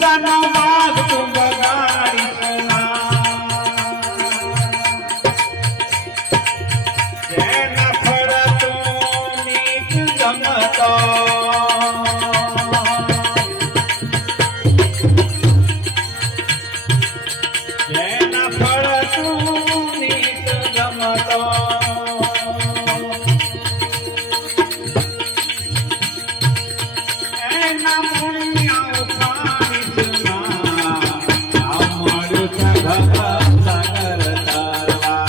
ગીતાનો માર્ગ તું બગાડીશ ના. જેના ફળ તું નીચ ગમતો, જેના ફળ તું નીચ ગમતો, એના પુણ્ય ઉપાડીશ ના. આ મળ્યું છે ભગવાન સાગર તરવા.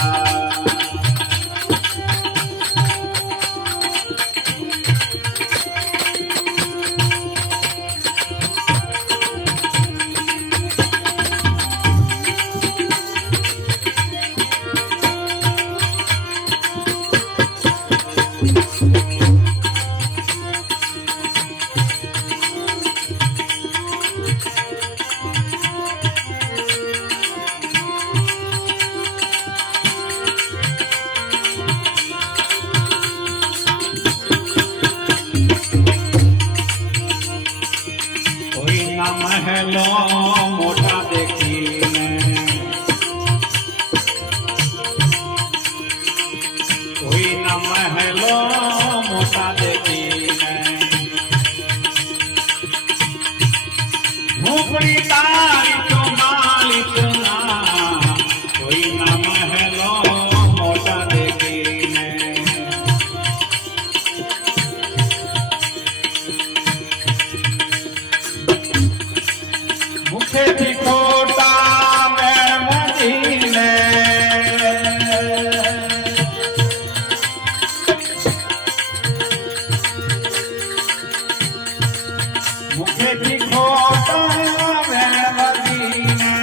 કોઈના મહેલો મોટા દેખીને, કોઈના મહેલો મોટા દેખીને, ઝૂંપડી તારી તો માલિક ના. કોઈના મહેલો મોટા દેખીને, મુખેથી ખોટા મેળ મૂકીને, મુખેથી ખોટા મેળ મૂકીને,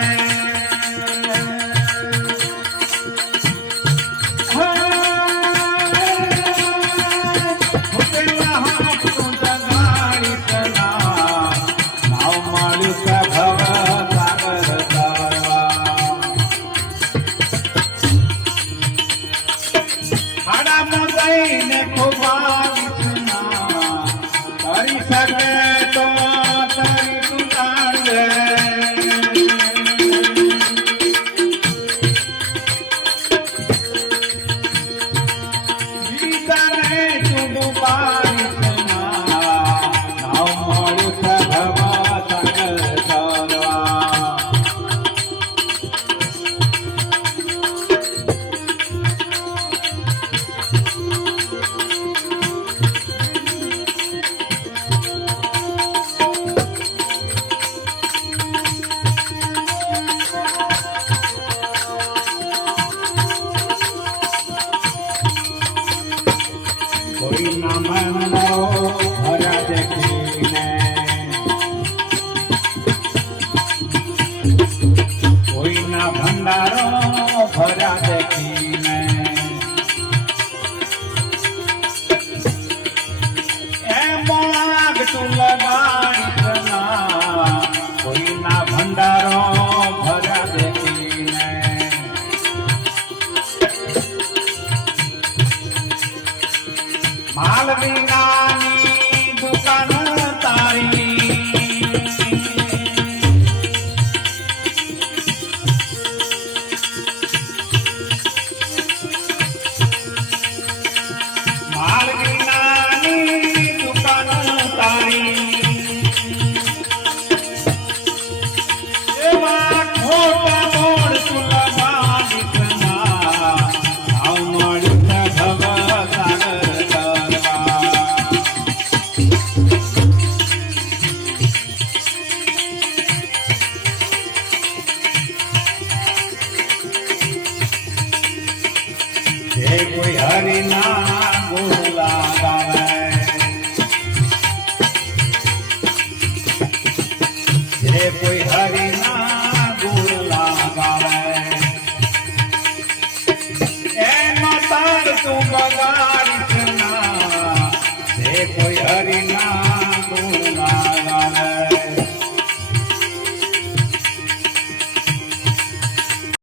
મુકેલા હાથ તું જગાડીશ ના. નાવ મળ્યું છે ભવ સાગર તરવા. ખાડામાં જઈને ખોવાવીશ ના. કરી શકે તો તરી તું તાળવે. ગીતાને તું ડૂબાડીશ ના. નાવ મળ્યું છે ભવ સાગર તરવા. કોઈના મનનો ભર્યા દેખીને, કોઈના ભંડારો ભર્યા દેખીને, એમ આગ તું લગાડીશ ના. કોઈના ભંડારો ભર્યા દેખીને, માલ વિનાની દુકાન તારી, માલ વિનાની દુકાન તારી. એમાં ખોટા મોડ તું લગાડીશ ના. આવ મળ્યું છે ભવ સાગર તરવા. જે કોઈ હરિના બોલા ગાવે, જે કોઈ હરિના બોલા ગાવે, એમાં તાર તું બગાડીશ ના. જે કોઈ હરિના